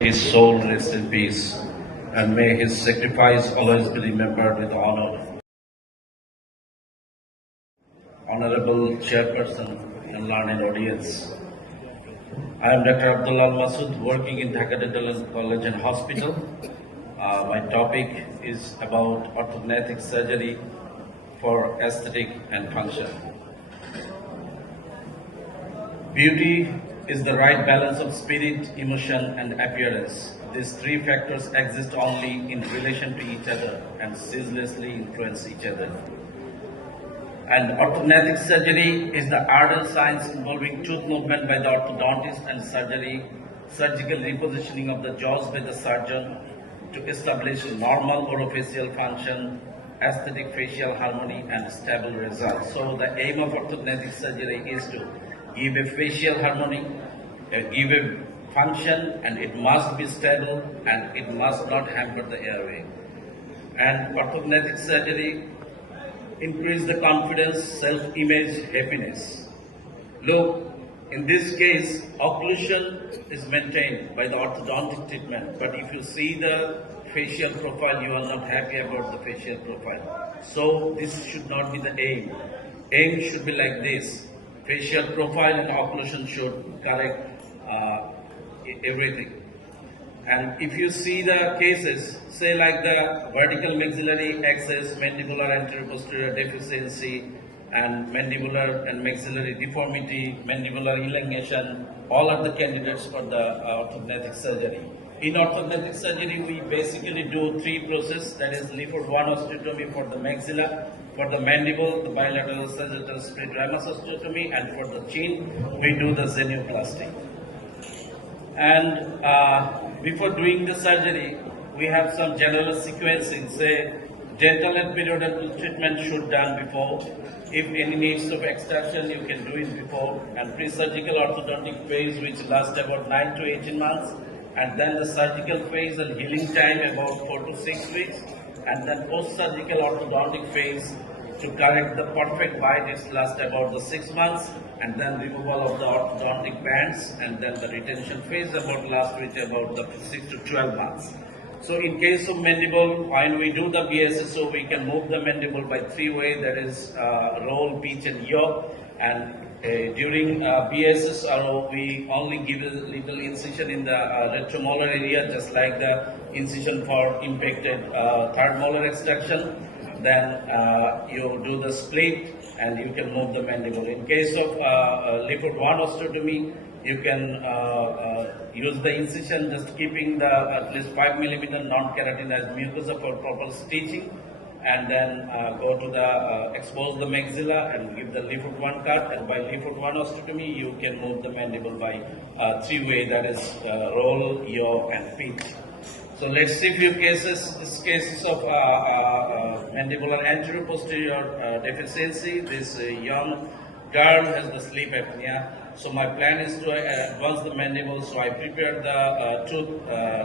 His soul rest in peace, and may his sacrifice always be remembered with honor. Honorable Chairperson and learned audience, I am Dr. Abdullah Masood, working in Dhaka Dental College and Hospital. My topic is about orthodontic surgery for aesthetic and function. Beauty is the right balance of spirit, emotion, and appearance. These three factors exist only in relation to each other and ceaselessly influence each other. And orthodontic surgery is the art and science involving tooth movement by the orthodontist and surgical repositioning of the jaws by the surgeon to establish normal orofacial function, aesthetic facial harmony, and stable results. So the aim of orthodontic surgery is to give a facial harmony, give a function, and it must be stable and it must not hamper the airway. And orthodontic surgery increase the confidence, self-image, happiness. Look, in this case, occlusion is maintained by the orthodontic treatment, but if you see the facial profile, you are not happy about the facial profile. So this should not be the aim. Aim should be like this. Facial profile and occlusion should correct everything. And if you see the cases, say like the vertical maxillary excess, mandibular anterior-posterior deficiency, and mandibular and maxillary deformity, mandibular elongation, all are the candidates for the orthodontic surgery. In orthodontic surgery, we basically do three processes, that is Lifford 1 osteotomy for the maxilla, for the mandible, the bilateral sagittal split ramus osteotomy, and for the chin, we do the zenioplasty. And before doing the surgery, we have some general sequencing. Say, dental and periodontal treatment should done before. If any needs of extraction, you can do it before. And pre-surgical orthodontic phase, which lasts about 9 to 18 months. And then the surgical phase and healing time about 4 to 6 weeks. And then post-surgical orthodontic phase to correct the perfect bite, it lasts about the 6 months. And then removal of the orthodontic bands, and then the retention phase about last with about the 6 to 12 months. So in case of mandible, when we do the BSSO, we can move the mandible by three ways, that is roll, pitch, and yaw. And during BSSO, we only give a little incision in the retromolar area, just like the incision for impacted third molar extraction. Then you do the split and you can move the mandible. In case of Lifford 1 osteotomy, you can use the incision, just keeping the at least 5 millimeter non-keratinized mucosa for proper stitching, and then go to the expose the maxilla and give the Lifford 1 cut. And by Lifford 1 osteotomy, you can move the mandible by three ways, that is roll, yaw, and pitch. So let's see few cases. This cases of mandibular anterior-posterior deficiency. This young girl has the sleep apnea. So my plan is to advance the mandible. So I prepare the tooth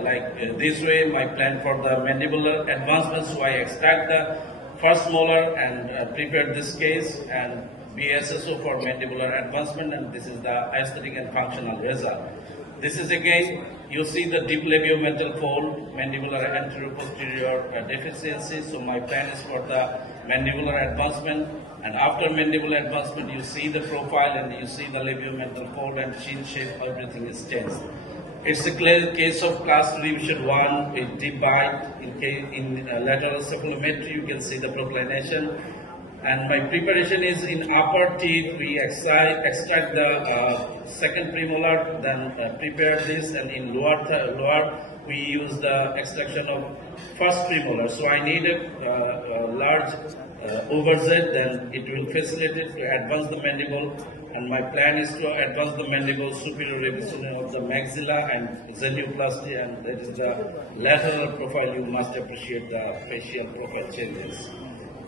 like this way. My plan for the mandibular advancement. So I extract the first molar and prepare this case and BSSO for mandibular advancement. And this is the aesthetic and functional result. This is again, you see the deep labiomental fold, mandibular anterior-posterior deficiency. So my plan is for the mandibular advancement. And after mandibular advancement, you see the profile and you see the labiomental fold and chin shape, everything is changed. It's a case of class revision 1 with deep bite. In lateral cephalometry, you can see the proclination. And my preparation is in upper teeth, we extract the second premolar, then prepare this, and in lower we use the extraction of first premolar. So I need a large overset, then it will facilitate to advance the mandible. And my plan is to advance the mandible superior revision of the maxilla and zenioplasty, and that is the lateral profile. You must appreciate the facial profile changes.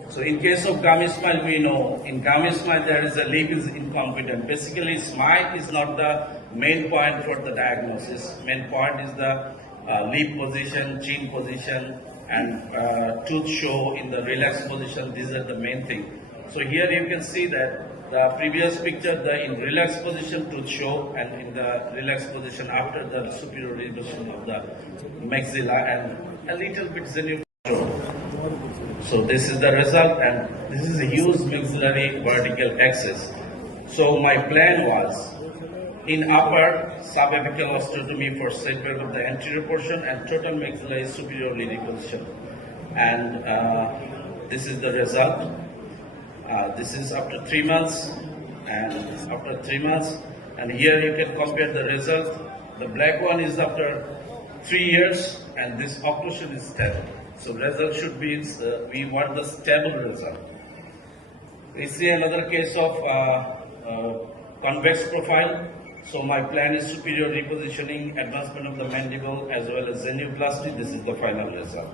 So in case of gummy smile, we know in gummy smile there is a lip is incompetent. Basically, smile is not the main point for the diagnosis. Main point is the lip position, chin position, and tooth show in the relaxed position. These are the main thing. So here you can see that The previous picture, the in relaxed position to show, and in the relaxed position after the superior reduction of the maxilla, and a little bit zenith. So this is the result, and this is a huge maxillary vertical axis. So my plan was in upper subapical osteotomy for setback of the anterior portion and total maxilla is superiorly repositioned. And this is the result. This is after 3 months, and after 3 months, and here you can compare the result. The black one is after 3 years, and this occlusion is stable. So result should be, we want the stable result. We see another case of convex profile. So my plan is superior repositioning, advancement of the mandible as well as zenioplasty. This is the final result.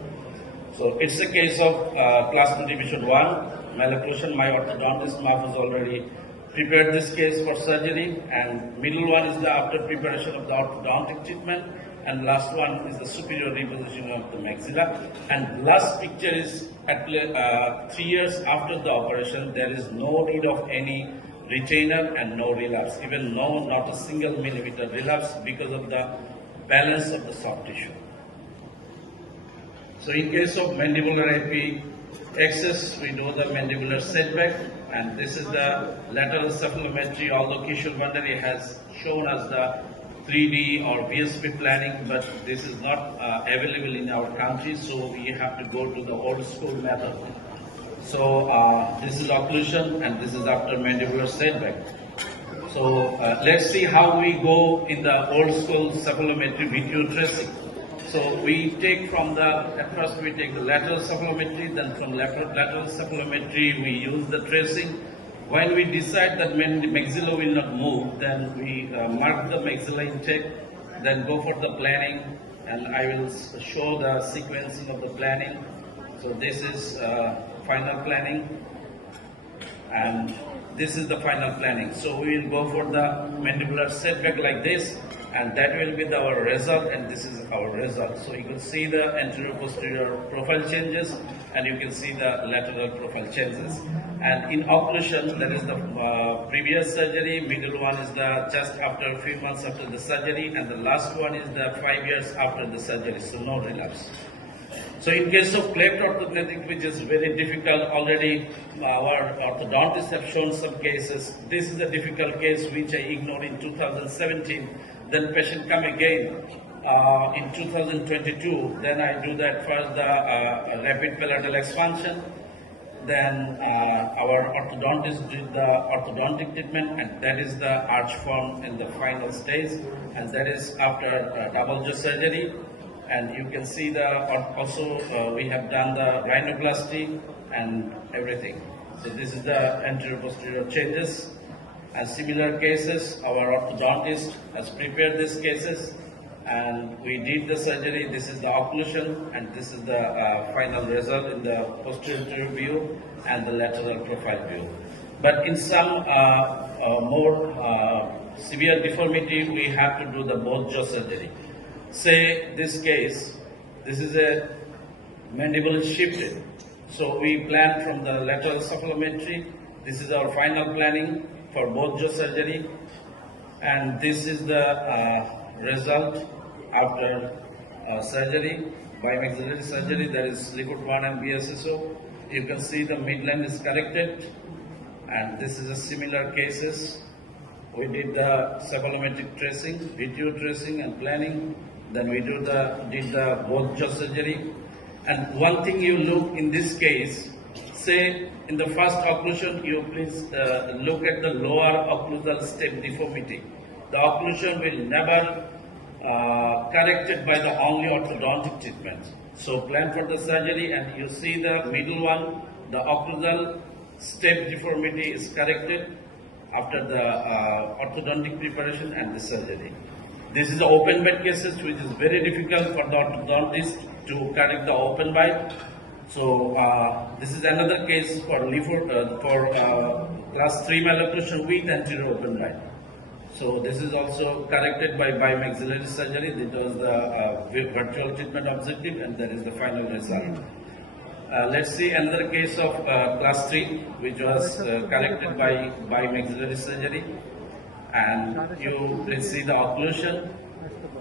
So it's a case of class 2 division 1, malocclusion. My orthodontist Mahfuz already prepared this case for surgery, and middle one is the after preparation of the orthodontic treatment, and last one is the superior repositioning of the maxilla. And last picture is at 3 years after the operation. There is no need of any retainer and no relapse, even not a single millimeter relapse because of the balance of the soft tissue. So in case of mandibular AP excess, we do the mandibular setback, and this is the lateral cephalometry. Although Kishore Bhandari has shown us the 3D or VSP planning, but this is not available in our country, so we have to go to the old school method. So this is occlusion, and this is after mandibular setback. So let's see how we go in the old school cephalometry video tracing. So we take from the, at first we take the lateral cephalometry, then from lateral cephalometry we use the tracing. When we decide that when the maxilla will not move, then we mark the maxilla intake, then go for the planning, and I will show the sequencing of the planning. So this is final planning, and this is the final planning. So we will go for the mandibular setback like this, and that will be our result, and this is our result. So you can see the anterior posterior profile changes, and you can see the lateral profile changes. And in occlusion, that is the previous surgery, middle one is the just after a few months after the surgery, and the last one is the 5 years after the surgery, so no relapse. So in case of cleft orthognathic, which is very difficult, already our orthodontists have shown some cases. This is a difficult case which I ignored in 2017. Then patient come again in 2022. Then I do that first the rapid palatal expansion. Then our orthodontist did the orthodontic treatment, and that is the arch form in the final stage, and that is after double jaw surgery. And you can see the also we have done the rhinoplasty and everything. So this is the anterior posterior changes. And similar cases, our orthodontist has prepared these cases, and we did the surgery. This is the occlusion, and this is the final result in the posterior view and the lateral profile view. But in some more severe deformity, we have to do the both jaw surgery. Say this case, this is a mandible is shifted. So we plan from the lateral cephalometry. This is our final planning for both jaw surgery, and this is the result after surgery, bimaxillary surgery. There is liquid 1 and BSSO. You can see the midline is corrected, and this is a similar cases. We did the cephalometric tracing, video tracing and planning. Then we did the both jaw surgery. And one thing you look in this case, say in the first occlusion, you please look at the lower occlusal step deformity. The occlusion will never corrected by the only orthodontic treatment. So plan for the surgery, and you see the middle one, the occlusal step deformity is corrected after the orthodontic preparation and the surgery. This is the open bite cases, which is very difficult for the orthodontist to correct the open bite. So this is another case for class 3 malocclusion with anterior open bite. So this is also corrected by bimaxillary surgery. This was the virtual treatment objective, and that is the final result. Let's see another case of class 3, which was corrected by maxillary surgery. And you please see the occlusion,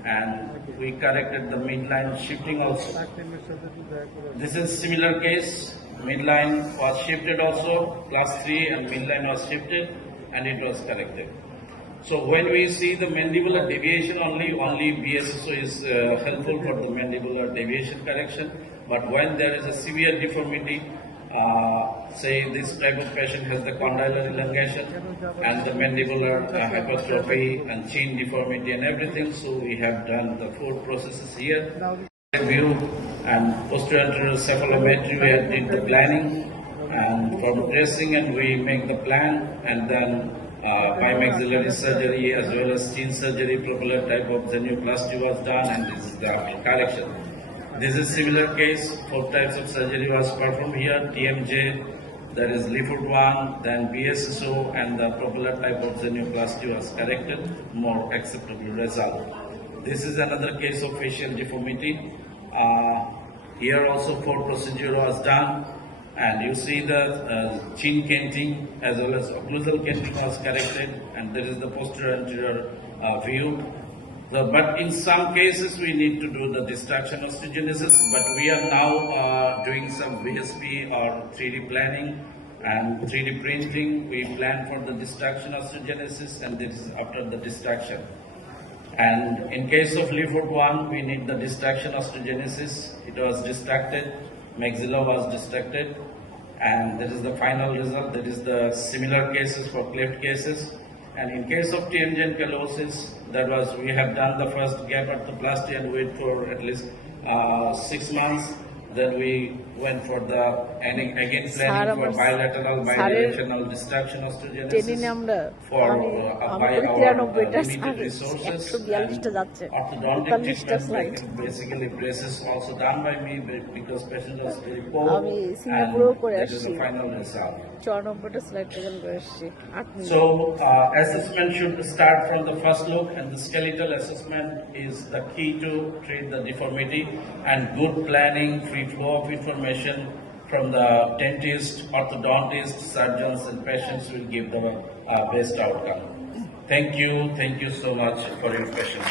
and we corrected the midline shifting also. This is similar case. Midline was shifted also, class 3 and midline was shifted, and it was corrected. So when we see the mandibular deviation only BSSO is helpful for the mandibular deviation correction. But when there is a severe deformity, say this type of patient has the condylar elongation and the mandibular hypertrophy and chin deformity and everything, so we have done the 4 processes here. View and posterior anterior cephalometry, we have did the planning, and for the dressing, and we make the plan, and then bimaxillary surgery as well as chin surgery, propeller type of genioplasty was done, and this is the correction. This is similar case. 4 types of surgery was performed here. TMJ, that is Liefeld 1, then BSSO, and the propeller type of genioplasty was corrected. More acceptable result. This is another case of facial deformity. Here also 4 procedure was done, and you see the chin canting as well as occlusal canting was corrected, and there is the posterior anterior view. But in some cases we need to do the distraction osteogenesis, but we are now doing some VSP or 3D planning and 3D printing. We plan for the distraction osteogenesis, and this is after the distraction. And in case of Liefeld 1, we need the distraction osteogenesis. It was distracted, maxilla was distracted, and that is the final result. That is the similar cases for cleft cases. And in case of TMJ ankylosis, that was, we have done the first gap arthroplasty and wait for at least 6 months. Then we went for the again planning for bilateral bidirectional distraction osteogenesis for by our limited resources. Orthodontic treatment, basically braces also done by me because patient was very poor, and that is the final result. So assessment should start from the first look, and the skeletal assessment is the key to treat the deformity, and good planning, free flow of information from the dentist, orthodontist, surgeons and patients will give the best outcome. Thank you so much for your patience.